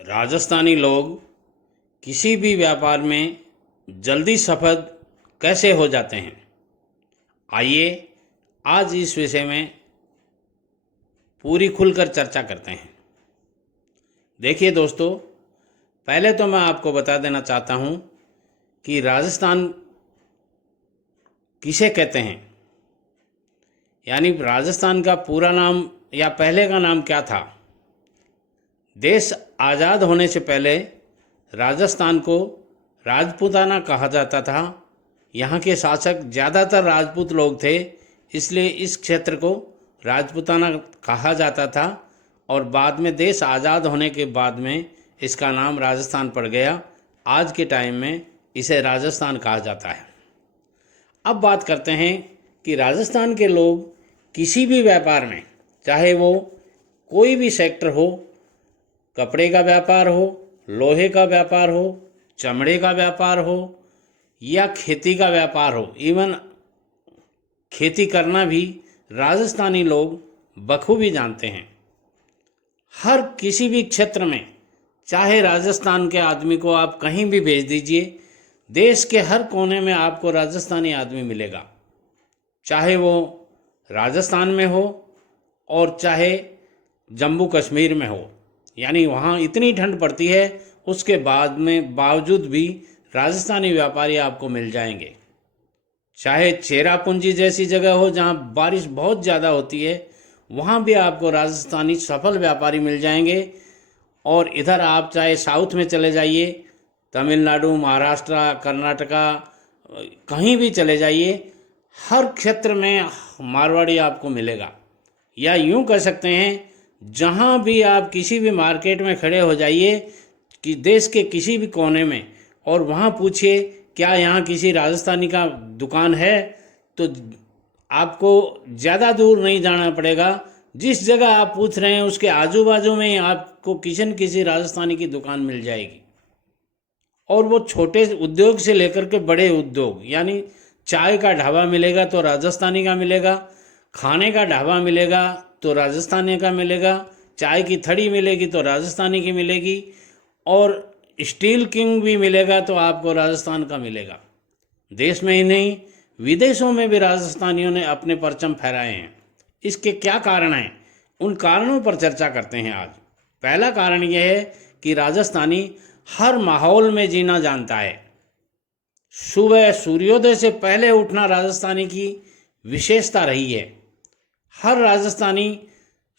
राजस्थानी लोग किसी भी व्यापार में जल्दी सफल कैसे हो जाते हैं। आइए आज इस विषय में पूरी खुलकर चर्चा करते हैं। देखिए दोस्तों, पहले तो मैं आपको बता देना चाहता हूँ कि राजस्थान किसे कहते हैं, यानी राजस्थान का पूरा नाम या पहले का नाम क्या था। देश आज़ाद होने से पहले राजस्थान को राजपूताना कहा जाता था। यहाँ के शासक ज़्यादातर राजपूत लोग थे, इसलिए इस क्षेत्र को राजपूताना कहा जाता था। और बाद में देश आज़ाद होने के बाद में इसका नाम राजस्थान पड़ गया। आज के टाइम में इसे राजस्थान कहा जाता है। अब बात करते हैं कि राजस्थान के लोग किसी भी व्यापार में, चाहे वो कोई भी सेक्टर हो, कपड़े का व्यापार हो, लोहे का व्यापार हो, चमड़े का व्यापार हो या खेती का व्यापार हो, इवन खेती करना भी राजस्थानी लोग बखूबी जानते हैं। हर किसी भी क्षेत्र में, चाहे राजस्थान के आदमी को आप कहीं भी भेज दीजिए, देश के हर कोने में आपको राजस्थानी आदमी मिलेगा, चाहे वो राजस्थान में हो और चाहे जम्मू कश्मीर में हो। यानी वहाँ इतनी ठंड पड़ती है, उसके बाद में बावजूद भी राजस्थानी व्यापारी आपको मिल जाएंगे। चाहे चेरापूंजी जैसी जगह हो जहाँ बारिश बहुत ज़्यादा होती है, वहाँ भी आपको राजस्थानी सफल व्यापारी मिल जाएंगे। और इधर आप चाहे साउथ में चले जाइए, तमिलनाडु, महाराष्ट्र, कर्नाटका, कहीं भी चले जाइए, हर क्षेत्र में मारवाड़ी आपको मिलेगा। या यूँ कह सकते हैं, जहाँ भी आप किसी भी मार्केट में खड़े हो जाइए कि देश के किसी भी कोने में, और वहाँ पूछिए क्या यहाँ किसी राजस्थानी का दुकान है, तो आपको ज़्यादा दूर नहीं जाना पड़ेगा। जिस जगह आप पूछ रहे हैं उसके आजू बाजू में ही आपको किसी न किसी राजस्थानी की दुकान मिल जाएगी। और वो छोटे उद्योग से लेकर के बड़े उद्योग, यानी चाय का ढाबा मिलेगा तो राजस्थानी का मिलेगा, खाने का ढाबा मिलेगा तो राजस्थानी का मिलेगा, चाय की थड़ी मिलेगी तो राजस्थानी की मिलेगी, और स्टील किंग भी मिलेगा तो आपको राजस्थान का मिलेगा। देश में ही नहीं, विदेशों में भी राजस्थानियों ने अपने परचम फहराए हैं। इसके क्या कारण हैं, उन कारणों पर चर्चा करते हैं आज। पहला कारण यह है कि राजस्थानी हर माहौल में जीना जानता है। सुबह सूर्योदय से पहले उठना राजस्थानी की विशेषता रही है। हर राजस्थानी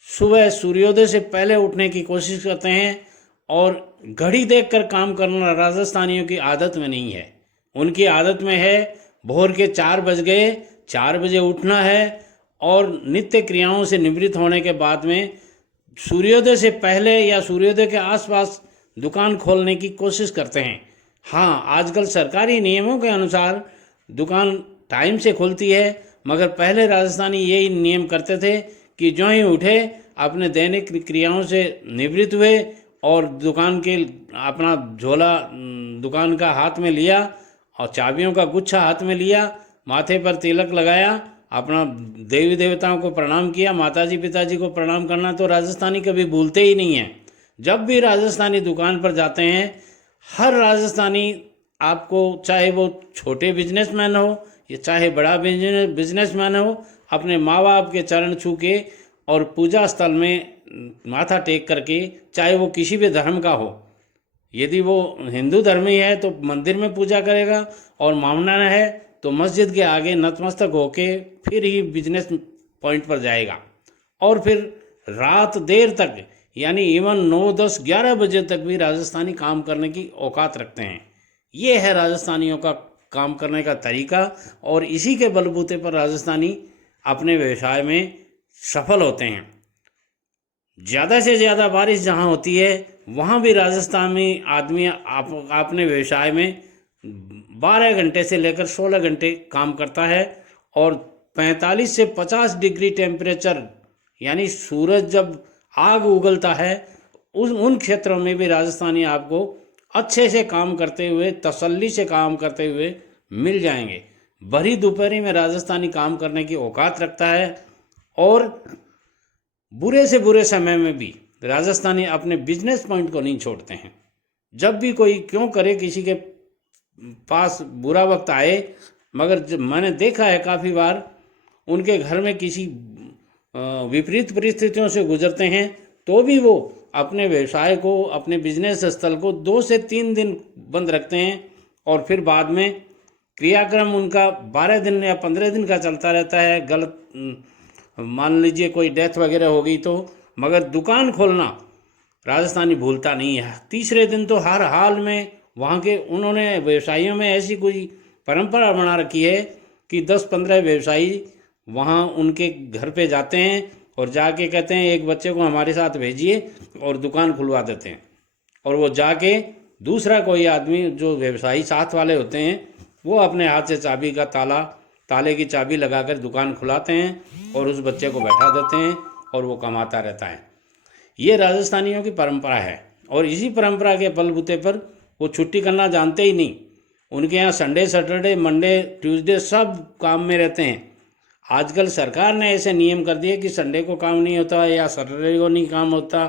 सुबह सूर्योदय से पहले उठने की कोशिश करते हैं, और घड़ी देखकर काम करना राजस्थानियों की आदत में नहीं है। उनकी आदत में है भोर के 4 बज गए, 4 बजे उठना है, और नित्य क्रियाओं से निवृत्त होने के बाद में सूर्योदय से पहले या सूर्योदय के आसपास दुकान खोलने की कोशिश करते हैं। हाँ, आजकल सरकारी नियमों के अनुसार दुकान टाइम से खुलती है, मगर पहले राजस्थानी यही नियम करते थे कि जो ही उठे, अपने दैनिक क्रियाओं से निवृत्त हुए और दुकान के अपना झोला दुकान का हाथ में लिया और चाबियों का गुच्छा हाथ में लिया, माथे पर तिलक लगाया, अपना देवी देवताओं को प्रणाम किया। माताजी पिताजी को प्रणाम करना तो राजस्थानी कभी भूलते ही नहीं हैं। जब भी राजस्थानी दुकान पर जाते हैं, हर राजस्थानी आपको, चाहे वो छोटे बिजनेसमैन हो या चाहे बड़ा बिजनेसमैन हो, अपने माँ बाप के चरण छू के और पूजा स्थल में माथा टेक करके, चाहे वो किसी भी धर्म का हो, यदि वो हिंदू धर्मी है तो मंदिर में पूजा करेगा, और मामना है तो मस्जिद के आगे नतमस्तक होके फिर ही बिजनेस पॉइंट पर जाएगा। और फिर रात देर तक, यानी इवन 9, 10, 11 बजे तक भी राजस्थानी काम करने की औकात रखते हैं। ये है राजस्थानियों का काम करने का तरीका, और इसी के बलबूते पर राजस्थानी अपने व्यवसाय में सफल होते हैं। ज़्यादा से ज़्यादा बारिश जहाँ होती है, वहाँ भी राजस्थानी आदमी अपने व्यवसाय में 12 घंटे से लेकर 16 घंटे काम करता है, और 45 से 50 डिग्री टेम्परेचर, यानी सूरज जब आग उगलता है, उन क्षेत्रों में भी राजस्थानी आपको अच्छे से काम करते हुए, तसल्ली से काम करते हुए मिल जाएंगे। भरी दोपहरी में राजस्थानी काम करने की औकात रखता है, और बुरे से बुरे समय में भी राजस्थानी अपने बिजनेस पॉइंट को नहीं छोड़ते हैं। जब भी कोई क्यों करे, किसी के पास बुरा वक्त आए, मगर जब मैंने देखा है काफ़ी बार उनके घर में किसी विपरीत परिस्थितियों से गुजरते हैं तो भी वो अपने व्यवसाय को, अपने बिजनेस स्थल को 2 से 3 दिन बंद रखते हैं और फिर बाद में क्रियाक्रम उनका 12 दिन या 15 दिन का चलता रहता है। गलत मान लीजिए कोई डेथ वगैरह हो गई तो, मगर दुकान खोलना राजस्थानी भूलता नहीं है। तीसरे दिन तो हर हाल में वहाँ के उन्होंने व्यवसायियों में ऐसी कोई परंपरा बना रखी है कि 10-15 व्यवसायी वहाँ उनके घर पे जाते हैं और जाके कहते हैं एक बच्चे को हमारे साथ भेजिए और दुकान खुलवा देते हैं। और वो जाके दूसरा कोई आदमी जो व्यवसायी साथ वाले होते हैं वो अपने हाथ से चाबी का ताले की चाबी लगाकर दुकान खुलाते हैं और उस बच्चे को बैठा देते हैं और वो कमाता रहता है। ये राजस्थानियों की परंपरा है और इसी परंपरा के बलबूते पर वो छुट्टी करना जानते ही नहीं। उनके यहाँ संडे, सैटरडे, मंडे, ट्यूसडे सब काम में रहते हैं। आजकल सरकार ने ऐसे नियम कर दिए कि संडे को काम नहीं होता या सैटरडे को नहीं काम होता।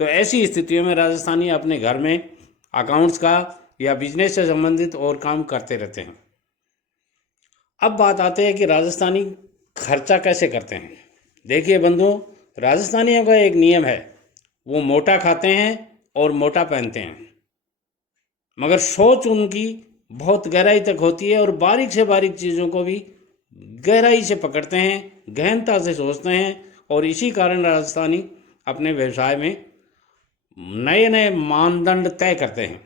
तो ऐसी स्थितियों में राजस्थानी अपने घर में अकाउंट्स का या बिजनेस से संबंधित और काम करते रहते हैं। अब बात आते हैं कि राजस्थानी खर्चा कैसे करते हैं। देखिए बंधुओं, राजस्थानियों का एक नियम है, वो मोटा खाते हैं और मोटा पहनते हैं, मगर सोच उनकी बहुत गहराई तक होती है और बारीक से बारीक चीज़ों को भी गहराई से पकड़ते हैं, गहनता से सोचते हैं। और इसी कारण राजस्थानी अपने व्यवसाय में नए नए मानदंड तय करते हैं।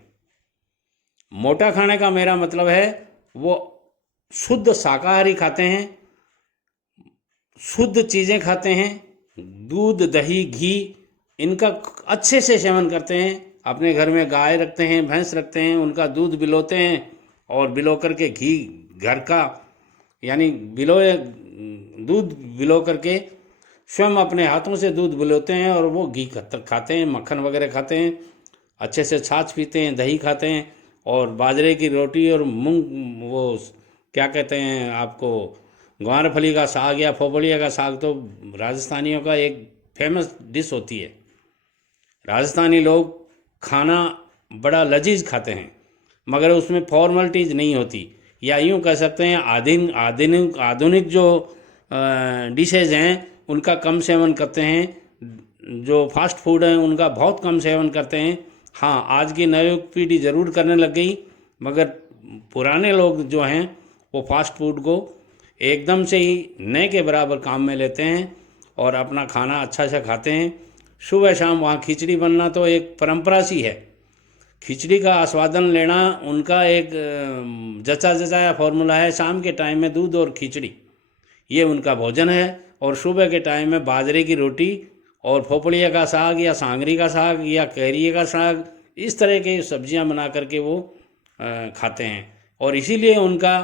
मोटा खाने का मेरा मतलब है वो शुद्ध शाकाहारी खाते हैं, शुद्ध चीज़ें खाते हैं, दूध, दही, घी इनका अच्छे से सेवन करते हैं। अपने घर में गाय रखते हैं, भैंस रखते हैं, उनका दूध बिलोते हैं और बिलो करके घी घर का यानी दूध बिलो करके स्वयं अपने हाथों से दूध बिलोते हैं और वो घी खाते हैं, मक्खन वगैरह खाते हैं, अच्छे से छाछ पीते हैं, दही खाते हैं और बाजरे की रोटी और मूंग वो क्या कहते हैं आपको ग्वारफली का साग या फोपड़िया का साग तो राजस्थानियों का एक फेमस डिश होती है। राजस्थानी लोग खाना बड़ा लजीज खाते हैं, मगर उसमें फॉर्मलिटीज नहीं होती, या यूँ कह सकते हैं आधुनिक जो डिशेज हैं उनका कम सेवन करते हैं। जो फास्ट फूड है उनका बहुत कम सेवन करते हैं। हाँ, आज की नई पीढ़ी ज़रूर करने लग गई, मगर पुराने लोग जो हैं वो फास्ट फूड को एकदम से ही नए के बराबर काम में लेते हैं और अपना खाना अच्छा से खाते हैं। सुबह शाम वहाँ खिचड़ी बनना तो एक परंपरा सी है। खिचड़ी का आस्वादन लेना उनका एक जचा जचाया फॉर्मूला है। शाम के टाइम में दूध और खिचड़ी ये उनका भोजन है और सुबह के टाइम में बाजरे की रोटी और फोपड़िया का साग या सांगरी का साग या कैरिए का साग, इस तरह की सब्जियां बना करके वो खाते हैं। और इसीलिए उनका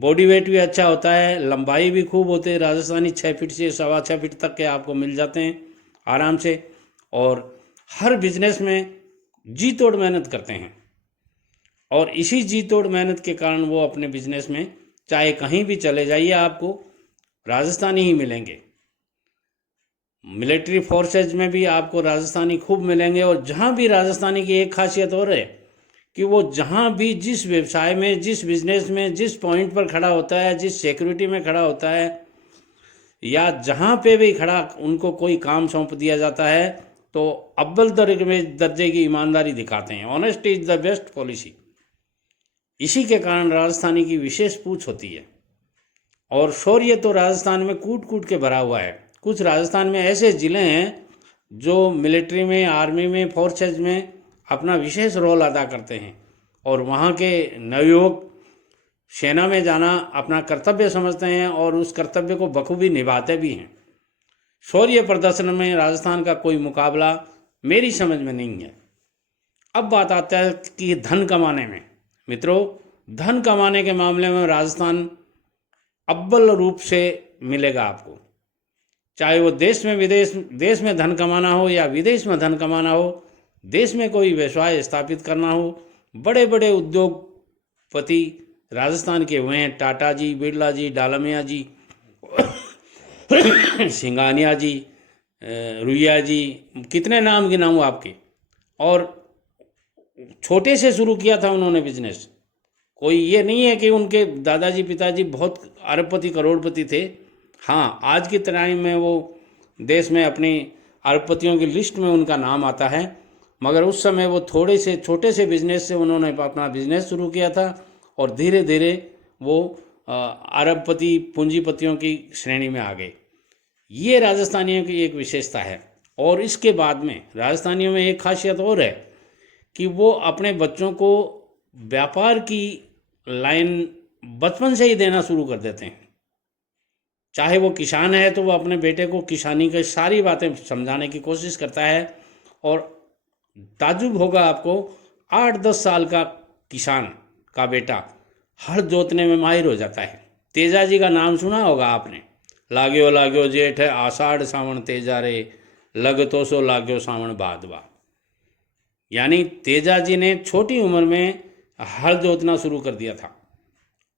बॉडी वेट भी अच्छा होता है, लंबाई भी खूब होती है। राजस्थानी 6 फीट से 6.25 फीट तक के आपको मिल जाते हैं आराम से। और हर बिजनेस में जी तोड़ मेहनत करते हैं और इसी जी तोड़ मेहनत के कारण वो अपने बिजनेस में चाहे कहीं भी चले जाइए आपको राजस्थानी ही मिलेंगे। मिलिट्री फोर्सेज में भी आपको राजस्थानी खूब मिलेंगे। और जहाँ भी राजस्थानी की एक खासियत और है कि वो जहाँ भी जिस व्यवसाय में, जिस बिजनेस में, जिस पॉइंट पर खड़ा होता है, जिस सिक्योरिटी में खड़ा होता है या जहाँ पे भी खड़ा उनको कोई काम सौंप दिया जाता है तो अव्वल दर्जे की ईमानदारी दिखाते हैं। Honesty is the best policy. इसी के कारण राजस्थानी की विशेष पूछ होती है। और शौर्य तो राजस्थान में कूट कूट के भरा हुआ है। कुछ राजस्थान में ऐसे ज़िले हैं जो मिलिट्री में, आर्मी में, फोर्सेज में अपना विशेष रोल अदा करते हैं और वहाँ के नवयुवक सेना में जाना अपना कर्तव्य समझते हैं और उस कर्तव्य को बखूबी निभाते भी हैं। शौर्य प्रदर्शन में राजस्थान का कोई मुकाबला मेरी समझ में नहीं है। अब बात आता है कि धन कमाने में। मित्रों, धन कमाने के मामले में राजस्थान अव्वल रूप से मिलेगा आपको। चाहे वो देश में धन कमाना हो या विदेश में धन कमाना हो, देश में कोई व्यवसाय स्थापित करना हो, बड़े बड़े उद्योगपति राजस्थान के हुए हैं। टाटा जी, बिरला जी, डालमिया जी, सिंघानिया जी, रुइया जी, कितने नाम गिनाऊँ आपके। और छोटे से शुरू किया था उन्होंने बिजनेस। कोई ये नहीं है कि उनके दादाजी पिताजी बहुत अरबपति करोड़पति थे। हाँ, आज के टाइम में वो देश में अपनी अरबपतियों की लिस्ट में उनका नाम आता है, मगर उस समय वो थोड़े से छोटे से बिजनेस से उन्होंने अपना बिजनेस शुरू किया था और धीरे धीरे वो अरबपति पूंजीपतियों की श्रेणी में आ गए। ये राजस्थानियों की एक विशेषता है। और इसके बाद में राजस्थानियों में एक खासियत और है कि वो अपने बच्चों को व्यापार की लाइन बचपन से ही देना शुरू कर देते हैं। चाहे वो किसान है तो वो अपने बेटे को किसानी की सारी बातें समझाने की कोशिश करता है। और ताज्जुब होगा आपको, 8-10 साल का किसान का बेटा हल जोतने में माहिर हो जाता है। तेजा जी का नाम सुना होगा आपने, लाग्यो लाग्यो जेठ आषाढ़ सावन तेजा रे, लग तो सो लाग्यो सावन भादवा। यानी तेजा जी ने छोटी उम्र में हल जोतना शुरू कर दिया था।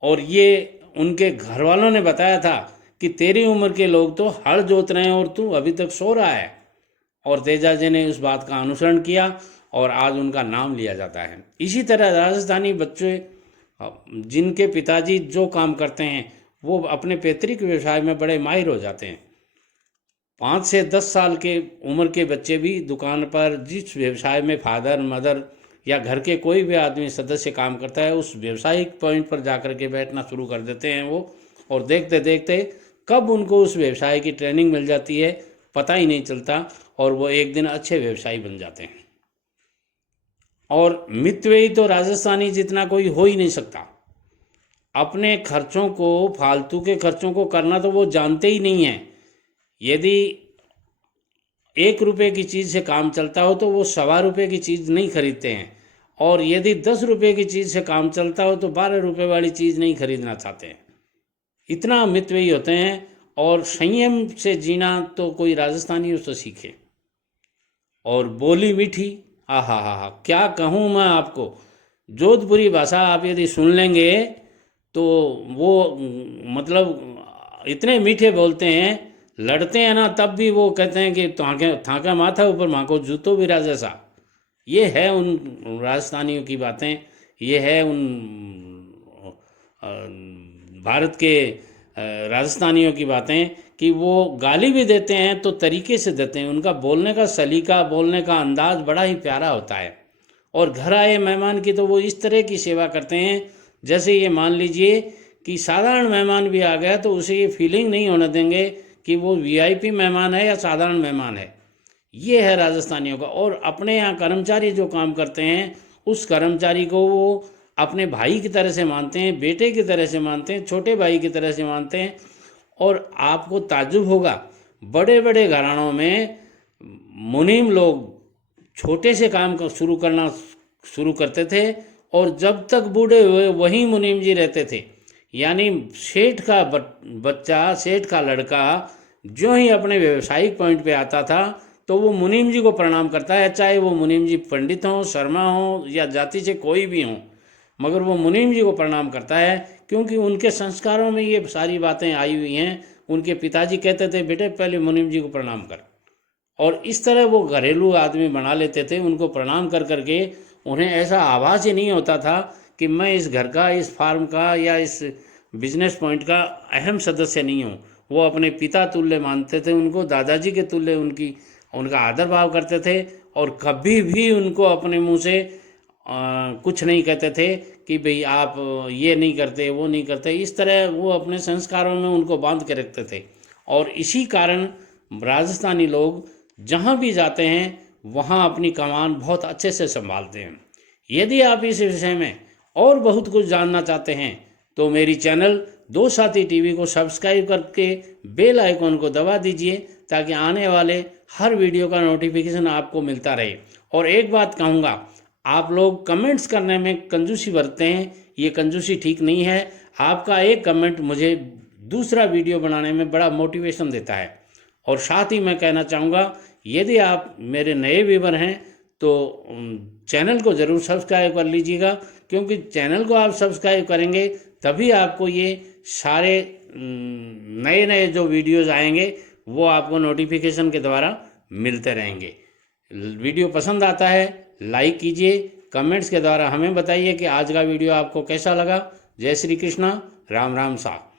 और ये उनके घर वालों ने बताया था कि तेरी उम्र के लोग तो हल जोत रहे हैं और तू अभी तक सो रहा है। और तेजा जी ने उस बात का अनुसरण किया और आज उनका नाम लिया जाता है। इसी तरह राजस्थानी बच्चे जिनके पिताजी जो काम करते हैं वो अपने पैतृक व्यवसाय में बड़े माहिर हो जाते हैं। 5 से 10 साल के उम्र के बच्चे भी दुकान पर जिस व्यवसाय में फादर मदर या घर के कोई भी आदमी सदस्य काम करता है उस व्यवसायिक पॉइंट पर जाकर के बैठना शुरू कर देते हैं वो। और देखते देखते कब उनको उस व्यवसाय की ट्रेनिंग मिल जाती है पता ही नहीं चलता और वो एक दिन अच्छे व्यवसायी बन जाते हैं। और मितव्ययी तो राजस्थानी जितना कोई हो ही नहीं सकता। अपने खर्चों को, फालतू के खर्चों को करना तो वो जानते ही नहीं हैं। यदि 1 रुपये की चीज़ से काम चलता हो तो वो 1.25 रुपये की चीज़ नहीं खरीदते हैं। और यदि 10 रुपये की चीज़ से काम चलता हो तो 12 रुपये वाली चीज़ नहीं खरीदना चाहते हैं। इतना मितव्ययी होते हैं। और संयम से जीना तो कोई राजस्थानी उससे सीखे। और बोली मीठी, आहा हा हा, क्या कहूँ मैं आपको। जोधपुरी भाषा आप यदि सुन लेंगे तो वो मतलब इतने मीठे बोलते हैं, लड़ते हैं ना तब भी वो कहते हैं कि थाका माथा ऊपर माको जूतो भी राजसा। ये है उन राजस्थानियों की बातें। ये है उन भारत के राजस्थानियों की बातें कि वो गाली भी देते हैं तो तरीके से देते हैं। उनका बोलने का सलीका, बोलने का अंदाज बड़ा ही प्यारा होता है। और घर आए मेहमान की तो वो इस तरह की सेवा करते हैं जैसे ये मान लीजिए कि साधारण मेहमान भी आ गया तो उसे ये फीलिंग नहीं होने देंगे कि वो वीआईपी मेहमान है या साधारण मेहमान है। ये है राजस्थानियों का। और अपने यहाँ कर्मचारी जो काम करते हैं उस कर्मचारी को वो अपने भाई की तरह से मानते हैं, बेटे की तरह से मानते हैं, छोटे भाई की तरह से मानते हैं। और आपको ताज्जुब होगा, बड़े बड़े घरानों में मुनीम लोग छोटे से काम शुरू करना शुरू करते थे और जब तक बूढ़े हुए वहीं मुनीम जी रहते थे। यानी सेठ का बच्चा, सेठ का लड़का जो ही अपने व्यवसायिक पॉइंट पे आता था तो वो मुनीम जी को प्रणाम करता है, चाहे वो मुनीम जी पंडित हों, शर्मा हों या जाति से कोई भी हों, मगर वो मुनीम जी को प्रणाम करता है क्योंकि उनके संस्कारों में ये सारी बातें आई हुई हैं। उनके पिताजी कहते थे बेटे पहले मुनीम जी को प्रणाम कर। और इस तरह वो घरेलू आदमी बना लेते थे। उनको प्रणाम कर करके उन्हें ऐसा आभास ही नहीं होता था कि मैं इस घर का, इस फार्म का या इस बिजनेस पॉइंट का अहम सदस्य नहीं हूँ। वो अपने पिता तुल्य मानते थे उनको, दादाजी के तुल्य उनका आदर भाव करते थे और कभी भी उनको अपने मुंह से कुछ नहीं कहते थे कि भाई आप ये नहीं करते, वो नहीं करते। इस तरह वो अपने संस्कारों में उनको बांध के रखते थे। और इसी कारण राजस्थानी लोग जहाँ भी जाते हैं वहाँ अपनी कमान बहुत अच्छे से संभालते हैं। यदि आप इस विषय में और बहुत कुछ जानना चाहते हैं तो मेरी चैनल दो साथी टीवी को सब्सक्राइब करके बेल आइकॉन को दबा दीजिए ताकि आने वाले हर वीडियो का नोटिफिकेशन आपको मिलता रहे। और एक बात कहूँगा, आप लोग कमेंट्स करने में कंजूसी बरतते हैं, ये कंजूसी ठीक नहीं है। आपका एक कमेंट मुझे दूसरा वीडियो बनाने में बड़ा मोटिवेशन देता है। और साथ ही मैं कहना चाहूँगा, यदि आप मेरे नए व्यूवर हैं तो चैनल को ज़रूर सब्सक्राइब कर लीजिएगा, क्योंकि चैनल को आप सब्सक्राइब करेंगे तभी आपको ये सारे नए नए जो वीडियोज़ आएंगे वो आपको नोटिफिकेशन के द्वारा मिलते रहेंगे। वीडियो पसंद आता है लाइक कीजिए, कमेंट्स के द्वारा हमें बताइए कि आज का वीडियो आपको कैसा लगा। जय श्री कृष्णा, राम राम सा।